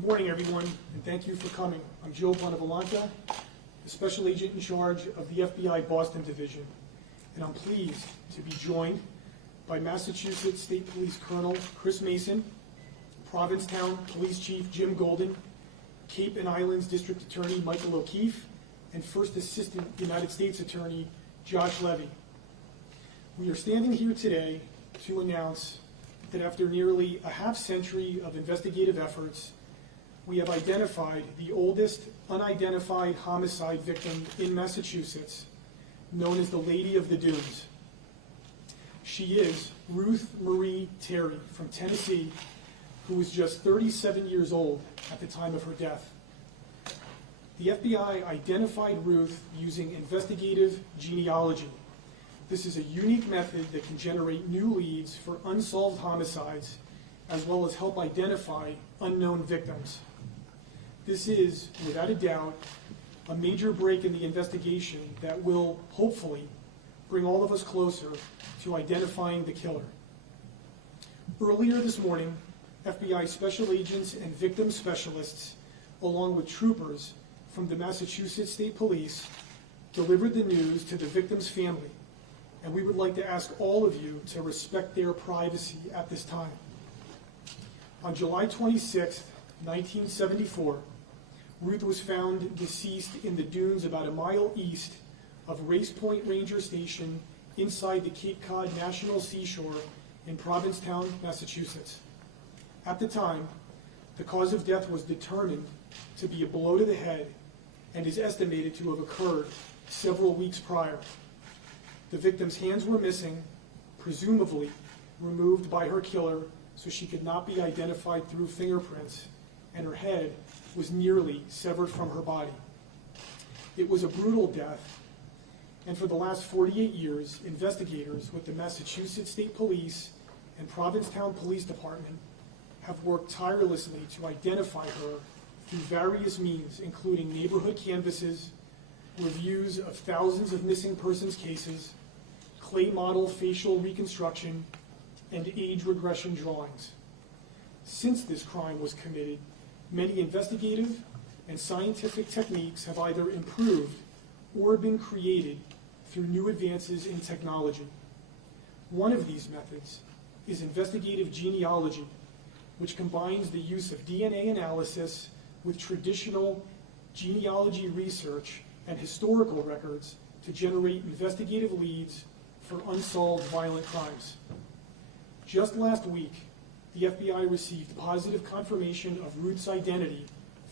Good morning, everyone, and thank you for coming. I'm Joe Bonavolanta, the Special Agent in charge of the FBI Boston Division, and I'm pleased to be joined by Massachusetts State Police Colonel Chris Mason, Provincetown Police Chief Jim Golden, Cape and Islands District Attorney Michael O'Keefe, and First Assistant United States Attorney Josh Levy. We are standing here today to announce that after nearly a half-century of investigative efforts, we have identified the oldest unidentified homicide victim in Massachusetts, known as the Lady of the Dunes. She is Ruth Marie Terry from Tennessee, who was just 37 years old at the time of her death. The FBI identified Ruth using investigative genealogy. This is a unique method that can generate new leads for unsolved homicides, as well as help identify unknown victims. This is, without a doubt, a major break in the investigation that will, hopefully, bring all of us closer to identifying the killer. Earlier this morning, FBI special agents and victim specialists, along with troopers from the Massachusetts State Police, delivered the news to the victim's family, and we would like to ask all of you to respect their privacy at this time. On July 26, 1974, Ruth was found deceased in the dunes about a mile east of Race Point Ranger Station inside the Cape Cod National Seashore in Provincetown, Massachusetts. At the time, the cause of death was determined to be a blow to the head and is estimated to have occurred several weeks prior. The victim's hands were missing, presumably removed by her killer so she could not be identified through fingerprints, and her head was nearly severed from her body. It was a brutal death, and for the last 48 years, investigators with the Massachusetts State Police and Provincetown Police Department have worked tirelessly to identify her through various means, including neighborhood canvasses, reviews of thousands of missing persons cases, clay model facial reconstruction, and age regression drawings. Since this crime was committed, many investigative and scientific techniques have either improved or been created through new advances in technology. One of these methods is investigative genealogy, which combines the use of DNA analysis with traditional genealogy research and historical records to generate investigative leads for unsolved violent crimes. Just last week, the FBI received positive confirmation of Ruth's identity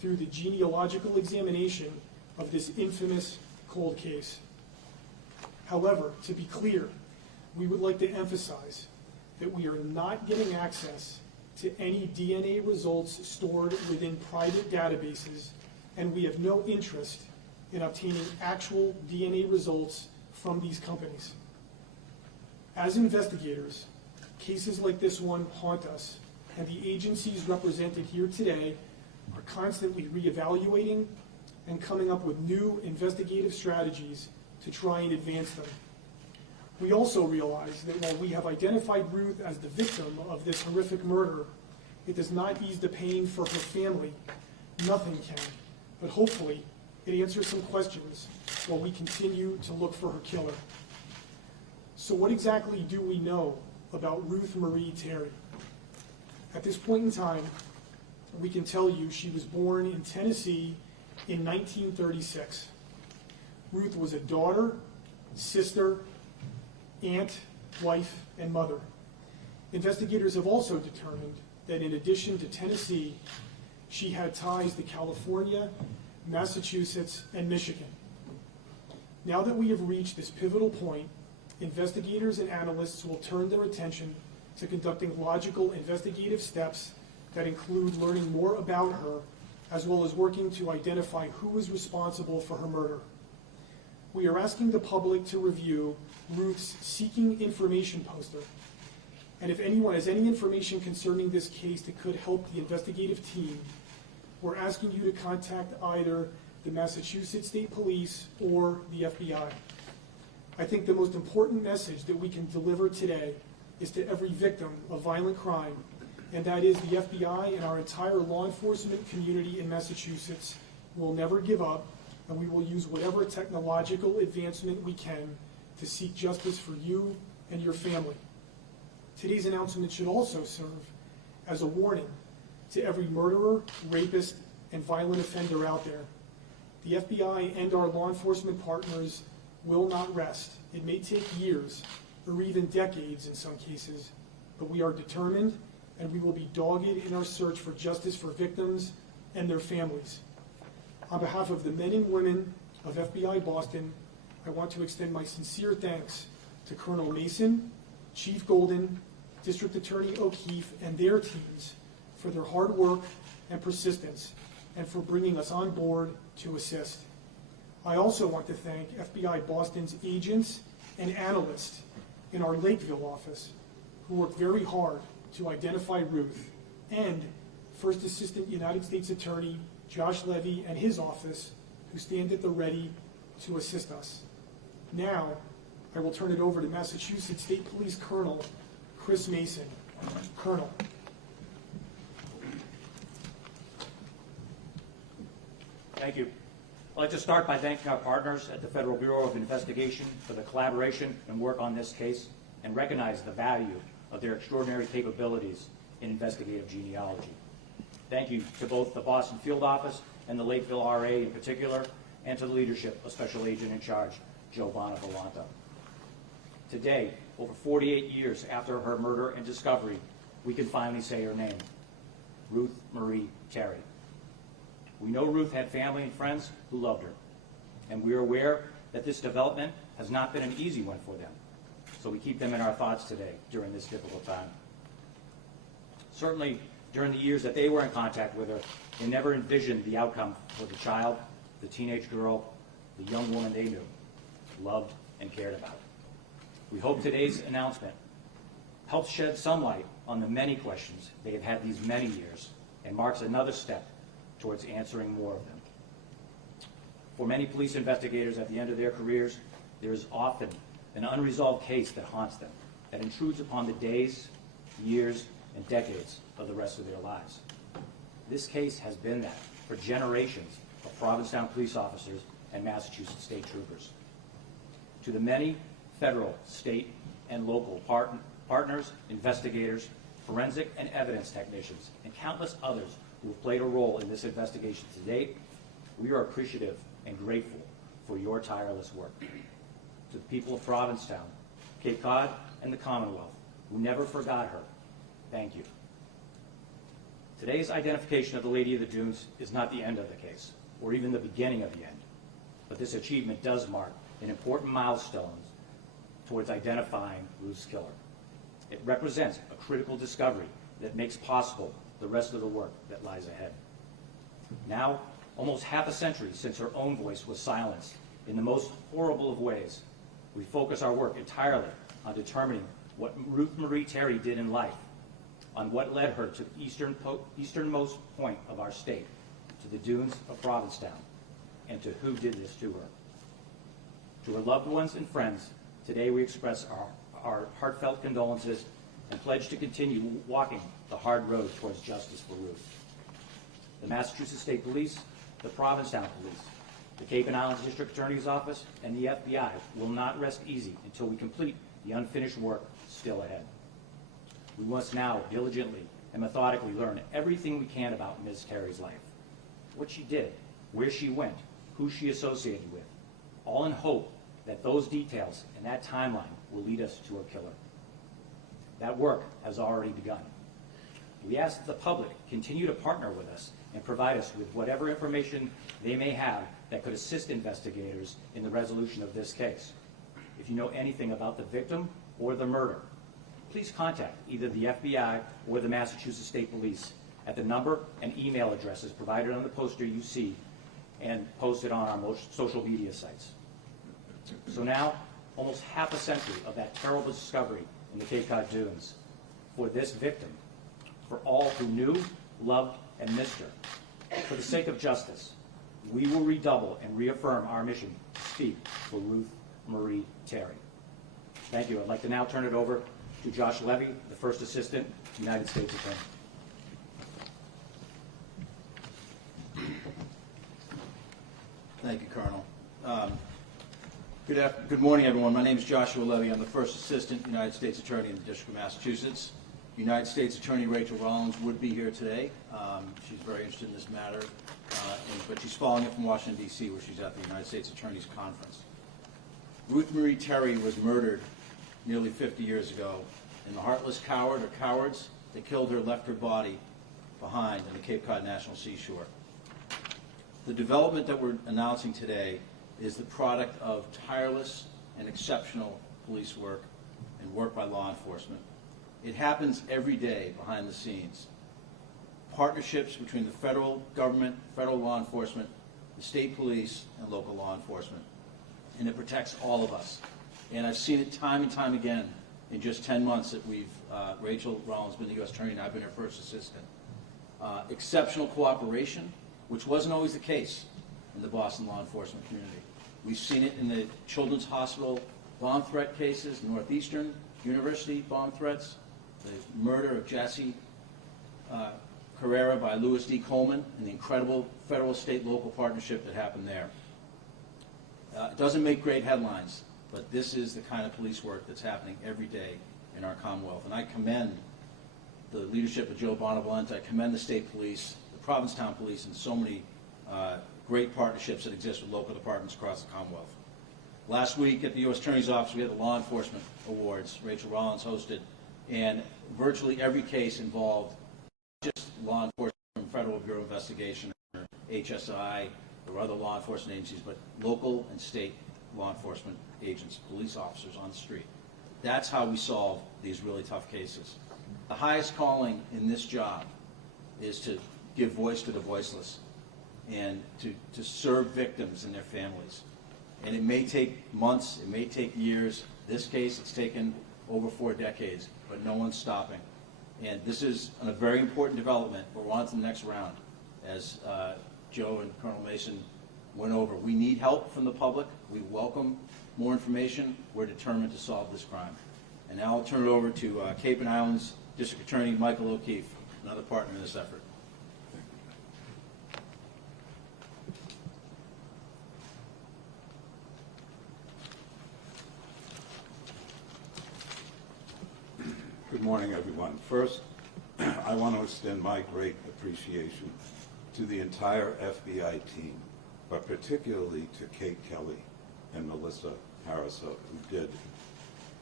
through the genealogical examination of this infamous cold case. However, to be clear, we would like to emphasize that we are not getting access to any DNA results stored within private databases, and we have no interest in obtaining actual DNA results from these companies. As investigators, cases like this one haunt us, and the agencies represented here today are constantly reevaluating and coming up with new investigative strategies to try and advance them. We also realize that while we have identified Ruth as the victim of this horrific murder, it does not ease the pain for her family. Nothing can, but hopefully it answers some questions while we continue to look for her killer. So what exactly do we know about Ruth Marie Terry? At this point in time, we can tell you she was born in Tennessee in 1936. Ruth was a daughter, sister, aunt, wife, and mother. Investigators have also determined that in addition to Tennessee, she had ties to California, Massachusetts, and Michigan. Now that we have reached this pivotal point, investigators and analysts will turn their attention to conducting logical investigative steps that include learning more about her, as well as working to identify who is responsible for her murder. We are asking the public to review Ruth's Seeking Information poster, and if anyone has any information concerning this case that could help the investigative team, we're asking you to contact either the Massachusetts State Police or the FBI. I think the most important message that we can deliver today is to every victim of violent crime and that is the FBI and our entire law enforcement community in Massachusetts will never give up, and we will use whatever technological advancement we can to seek justice for you and your family. Today's announcement should also serve as a warning to every murderer, rapist, and violent offender out there. The FBI and our law enforcement partners will not rest. It may take years, or even decades in some cases, but we are determined, and we will be dogged in our search for justice for victims and their families. On behalf of the men and women of FBI Boston, I want to extend my sincere thanks to Colonel Mason, Chief Golden, District Attorney O'Keefe, and their teams for their hard work and persistence, and for bringing us on board to assist. I also want to thank FBI Boston's agents and analysts in our Lakeville office who worked very hard to identify Ruth, and First Assistant United States Attorney Josh Levy and his office, who stand at the ready to assist us. Now, I will turn it over to Massachusetts State Police Colonel Chris Mason. Colonel. Thank you. I'd like to start by thanking our partners at the Federal Bureau of Investigation for the collaboration and work on this case, and recognize the value of their extraordinary capabilities in investigative genealogy. Thank you to both the Boston Field Office and the Lakeville RA in particular, and to the leadership of Special Agent in Charge, Joe Bonavolanta. Today, over 48 years after her murder and discovery, we can finally say her name, Ruth Marie Terry. We know Ruth had family and friends who loved her, and we are aware that this development has not been an easy one for them, so we keep them in our thoughts today during this difficult time. Certainly, during the years that they were in contact with her, they never envisioned the outcome for the child, the teenage girl, the young woman they knew, loved, and cared about. We hope today's announcement helps shed some light on the many questions they have had these many years, and marks another step towards answering more of them. For many police investigators at the end of their careers, there is often an unresolved case that haunts them, that intrudes upon the days, years, and decades of the rest of their lives. This case has been that for generations of Provincetown police officers and Massachusetts state troopers. To the many federal, state, and local partners, investigators, forensic and evidence technicians, and countless others who have played a role in this investigation to date, we are appreciative and grateful for your tireless work. To the people of Provincetown, Cape Cod, and the Commonwealth, who never forgot her, thank you. Today's identification of the Lady of the Dunes is not the end of the case, or even the beginning of the end, but this achievement does mark an important milestone towards identifying Ruth's killer. It represents a critical discovery that makes possible the rest of the work that lies ahead. Now, almost half a century since her own voice was silenced in the most horrible of ways, we focus our work entirely on determining what Ruth Marie Terry did in life, on what led her to the easternmost point of our state, to the dunes of Provincetown, and to who did this to her. To her loved ones and friends, today we express our heartfelt condolences and pledge to continue walking the hard road towards justice for Ruth. The Massachusetts State Police, the Provincetown Police, the Cape and Islands District Attorney's Office, and the FBI will not rest easy until we complete the unfinished work still ahead. We must now diligently and methodically learn everything we can about Ms. Terry's life, what she did, where she went, who she associated with, all in hope that those details and that timeline will lead us to her killer. That work has already begun. We ask that the public continue to partner with us and provide us with whatever information they may have that could assist investigators in the resolution of this case. If you know anything about the victim or the murder, please contact either the FBI or the Massachusetts State Police at the number and email addresses provided on the poster you see and posted on our social media sites. So now, almost half a century of that terrible discovery in the Cape Cod Dunes. For this victim, for all who knew, loved, and missed her, for the sake of justice, we will redouble and reaffirm our mission to speak for Ruth Marie Terry. Thank you. I'd like to now turn it over to Josh Levy, the First Assistant United States Attorney. Thank you, Colonel. Good morning, everyone. My name is Joshua Levy. I'm the First Assistant United States Attorney in the District of Massachusetts. United States Attorney Rachel Rollins would be here today. She's very interested in this matter, but she's following it from Washington, D.C., where she's at the United States Attorney's Conference. Ruth Marie Terry was murdered nearly 50 years ago, and the heartless coward or cowards that killed her left her body behind on the Cape Cod National Seashore. The development that we're announcing today is the product of tireless and exceptional police work and work by law enforcement. It happens every day behind the scenes. Partnerships between the federal government, federal law enforcement, the state police, and local law enforcement. And it protects all of us. And I've seen it time and time again in just 10 months that Rachel Rollins has been the U.S. Attorney and I've been her first assistant. Exceptional cooperation, which wasn't always the case in the Boston law enforcement community. We've seen it in the Children's Hospital bomb threat cases, Northeastern University bomb threats, the murder of Jesse Carrera by Louis D. Coleman, and the incredible federal, state, local partnership that happened there. It doesn't make great headlines, but this is the kind of police work that's happening every day in our Commonwealth. And I commend the leadership of Joe Bonavolente. I commend the state police, the Provincetown police, and so many great partnerships that exist with local departments across the Commonwealth. Last week at the U.S. Attorney's Office, we had the Law Enforcement Awards. Rachel Rollins hosted, and virtually every case involved not just law enforcement from Federal Bureau of Investigation or HSI or other law enforcement agencies, but local and state law enforcement agents, police officers on the street. That's how we solve these really tough cases. The highest calling in this job is to give voice to the voiceless and to serve victims and their families. And it may take months, it may take years. This case, it's taken over 4 decades, but no one's stopping. And this is a very important development, but we're on to the next round. As Joe and Colonel Mason went over, we need help from the public. We welcome more information. We're determined to solve this crime. And now I'll turn it over to Cape and Islands District Attorney Michael O'Keefe, another partner in this effort. Good morning, everyone. First, I want to extend my great appreciation to the entire FBI team, but particularly to Kate Kelly and Melissa Harrison, who did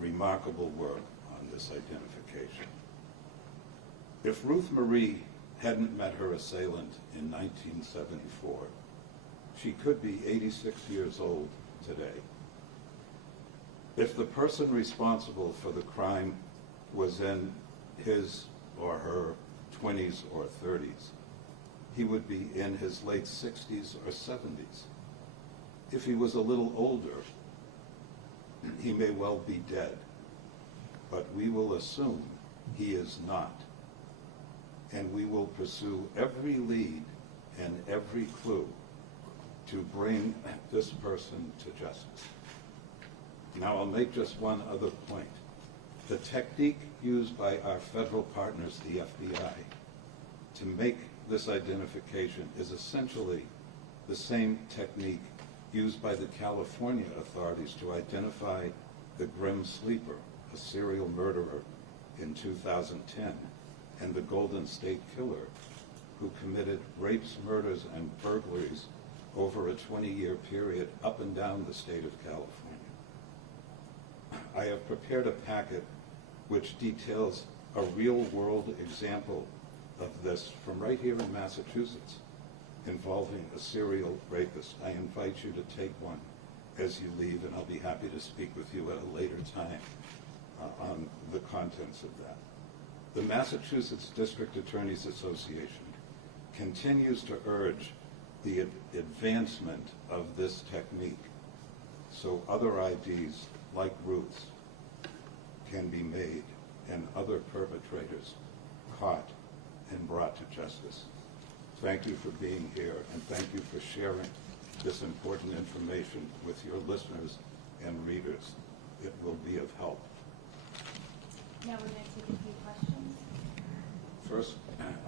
remarkable work on this identification. If Ruth Marie hadn't met her assailant in 1974, she could be 86 years old today. If the person responsible for the crime was in his or her 20s or 30s, he would be in his late 60s or 70s. If he was a little older, he may well be dead, but we will assume he is not. And we will pursue every lead and every clue to bring this person to justice. Now, I'll make just one other point. The technique used by our federal partners, the FBI, to make this identification is essentially the same technique used by the California authorities to identify the Grim Sleeper, a serial murderer in 2010, and the Golden State Killer, who committed rapes, murders, and burglaries over a 20-year period up and down the state of California. I have prepared a packet which details a real-world example of this from right here in Massachusetts, involving a serial rapist. I invite you to take one as you leave, and I'll be happy to speak with you at a later time on the contents of that. The Massachusetts District Attorneys Association continues to urge the advancement of this technique so other IDs like Ruth's can be made and other perpetrators caught and brought to justice. Thank you for being here, and thank you for sharing this important information with your listeners and readers. It will be of help. Now we're going to take a few questions. First,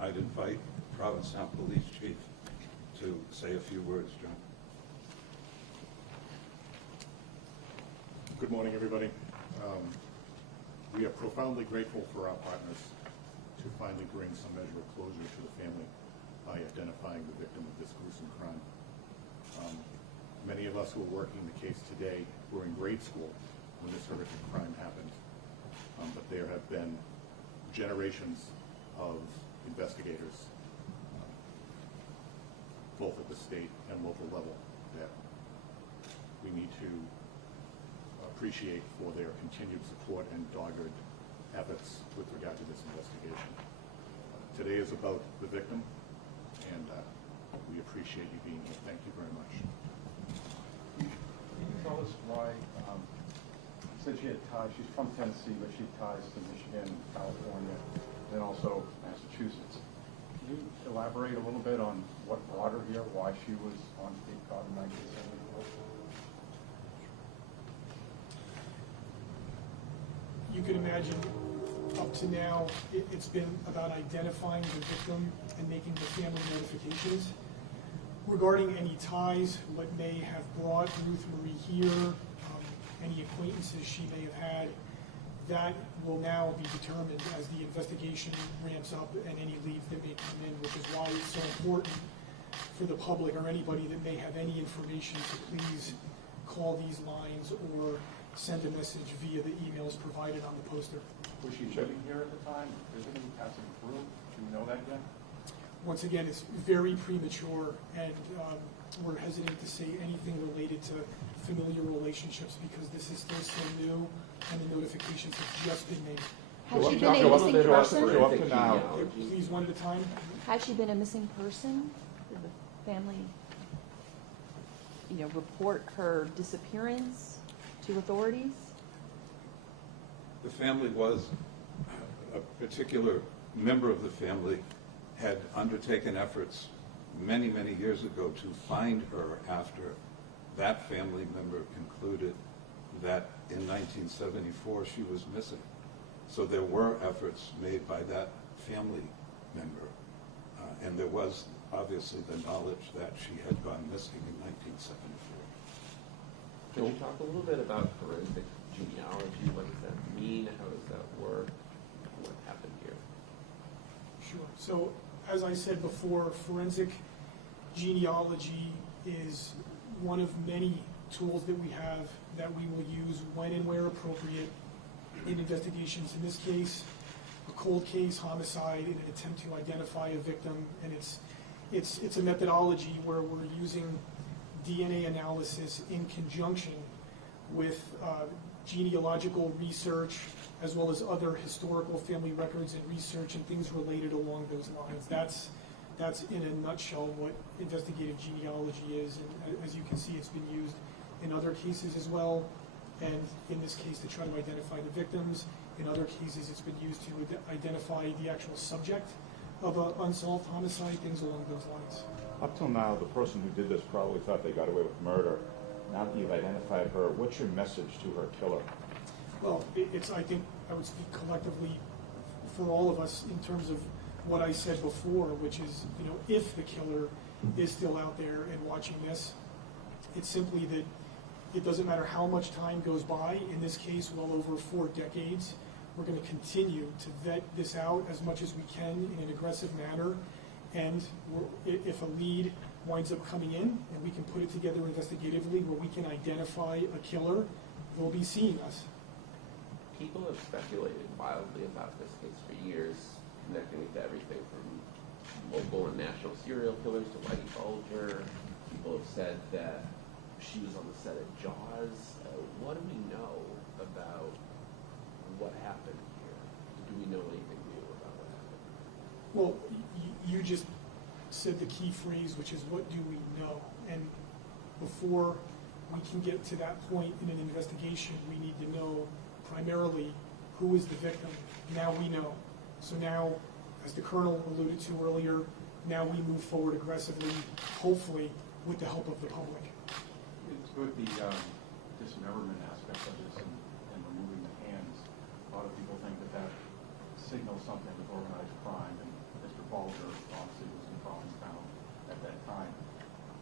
I'd invite Provincetown Police Chief to say a few words, John. Good morning, everybody. We are profoundly grateful for our partners to finally bring some measure of closure to the family by identifying the victim of this gruesome crime. Many of us who are working the case today were in grade school when this horrific crime happened, but there have been generations of investigators, both at the state and local level, that we need to appreciate for their continued support and dogged efforts with regard to this investigation. Today is about the victim, and we appreciate you being here. Thank you very much. Can you tell us why, you said she had ties, she's from Tennessee, but she had ties to Michigan, California, and also Massachusetts. Can you elaborate a little bit on what brought her here, why she was on Cape Cod in 1974? You can imagine, up to now, it's been about identifying the victim and making the family notifications. Regarding any ties, what may have brought Ruth Marie here, any acquaintances she may have had, that will now be determined as the investigation ramps up and any leads that may come in, which is why it's so important for the public or anybody that may have any information to please call these lines or send a message via the emails provided on the poster. Was she living here at the time, visiting, passing through? Do we know that yet? Once again, it's very premature, and we're hesitant to say anything related to familiar relationships because this is still so new and the notifications have just been made. Has she been a missing person? Go up to now. Please, one at a time. Has she been a missing person? Did the family, report her disappearance to authorities? The family was, a particular member of the family had undertaken efforts many, many years ago to find her after that family member concluded that in 1974 she was missing. So there were efforts made by that family member, and there was obviously the knowledge that she had gone missing in 1974. Can you talk a little bit about forensic genealogy? What does that mean? How does that work? What happened here? Sure. So, as I said before, forensic genealogy is one of many tools that we have that we will use when and where appropriate in investigations. In this case, a cold case, homicide, in an attempt to identify a victim, and it's a methodology where we're using DNA analysis in conjunction with genealogical research, as well as other historical family records and research and things related along those lines. That's in a nutshell what investigative genealogy is, and as you can see, it's been used in other cases as well, and in this case to try to identify the victims. In other cases, it's been used to identify the actual subject of an unsolved homicide, things along those lines. Up till now, the person who did this probably thought they got away with murder. Now that you've identified her, what's your message to her killer? Well, I think I would speak collectively for all of us in terms of what I said before, which is, if the killer is still out there and watching this, it's simply that it doesn't matter how much time goes by, in this case, well over 4 decades, we're going to continue to vet this out as much as we can in an aggressive manner, and if a lead winds up coming in and we can put it together investigatively where we can identify a killer, they'll be seeing us. People have speculated wildly about this case for years, connecting it to everything from local and national serial killers to Whitey Bulger. People have said that she was on the set of Jaws. What do we know about what happened here? Do we know anything new about what happened? Well, you just said the key phrase, which is what do we know? And before we can get to that point in an investigation, we need to know primarily who is the victim. Now we know. So now, as the Colonel alluded to earlier, now we move forward aggressively, hopefully with the help of the public. It's good, the dismemberment aspect of this and removing the hands. A lot of people think that signals something with organized crime, and Mr. Bulger obviously was in Provincetown at that time.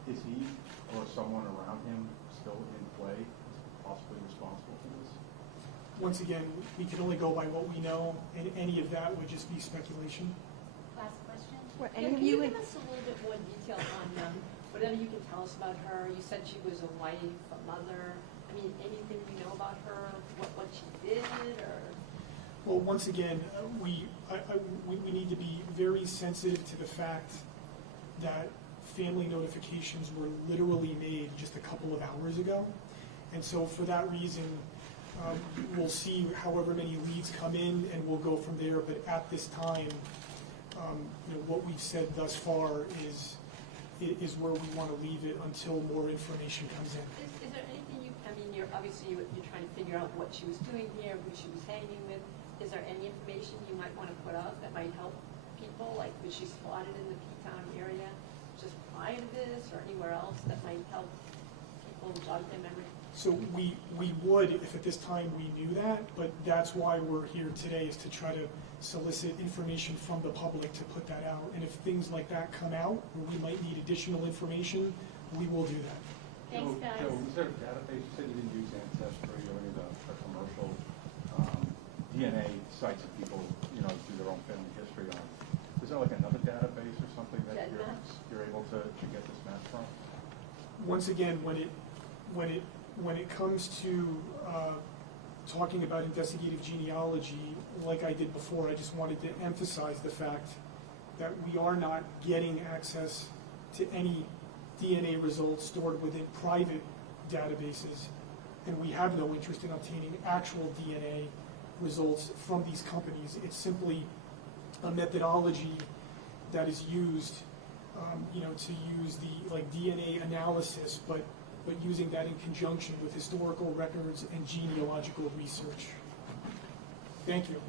Is he or someone around him still in play as possibly responsible for this? Once again, we can only go by what we know, and any of that would just be speculation. Last question? Were Yeah, any of can you you, give us a little bit more detail on whatever you can tell us about her? You said she was a wife, a mother. I mean, anything you know about her, what she did, or? Well, once again, we need to be very sensitive to the fact that family notifications were literally made just a couple of hours ago. And so for that reason, we'll see however many leads come in and we'll go from there. But at this time, what we've said thus far is where we want to leave it until more information comes in. Is there anything you're obviously you're trying to figure out what she was doing here, who she was hanging with. Is there any information you might want to put out that might help people? Like, was she spotted in the P-Town area just prior to this or anywhere else that might help people jog their memory? So we would if at this time we knew that, but that's why we're here today, is to try to solicit information from the public to put that out. And if things like that come out, where we might need additional information, we will do that. Thanks, guys. Joe, is there a database, you said you didn't use Ancestry or any of the commercial DNA sites that people, do their own family history on? Is there like another database or something that you're able to get this match from? Once again, when it comes to talking about investigative genealogy, like I did before, I just wanted to emphasize the fact that we are not getting access to any DNA results stored within private databases, and we have no interest in obtaining actual DNA results from these companies. It's simply a methodology that is used, to use the DNA analysis, but using that in conjunction with historical records and genealogical research. Thank you.